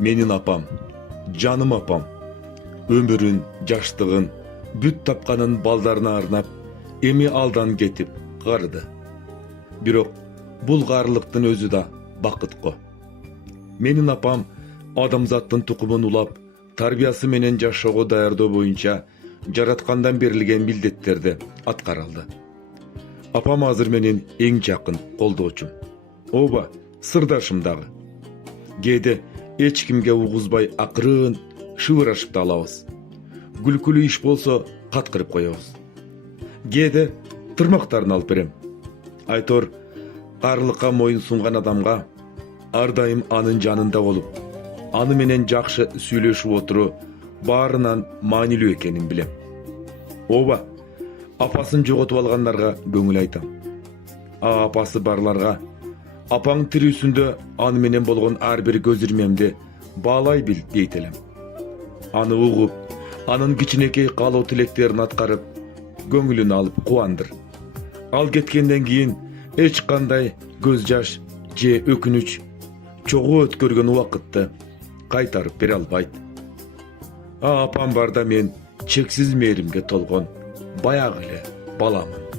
Менин апам, жаным апам, өмүрүн, жаштыгын, бүт тапканын балдарына арнап, эми алдан кетип карыды. Бирок бул каарылыктын өзү да бакыт го. Менин апам адамзаттын тукумун улап, тарбиясы менен жашоого даярдоо боюнча жараткандан берилген милдеттерди аткара алды. Апам азыр менин эң жакын колдоочум. Ооба, сырдашым дагы. Кээде эч кимге угузбай акырын шыбырашып да алабыз. Күлкүлүү иш болсо каткырып коебуз. Кээде тырмактарын алып берем. Айтор, каарылыкка моюн сунган адамга ар дайым анын жанында болуп, аны менен жакшы сүйлөшүп отуруу баарынан маанилүү экенин билем. Ооба, апасын жоготуп алгандарга көңүл айтам. Апасы барларга апаң тирүүсүндө аны менен болгон ар бир көз ирмемди баалай бил дейт элем. Аны угуп, анын кичинекей каалоо тилектерин аткарып, көңүлүн алып кубандыр. Ал кеткенден кийин эч кандай көз жаш же өкүнүч чогуу өткөргөн убакытты кайтарып бере албайт. Апам барда мен чексиз мээримге толгон баягы эле баламын.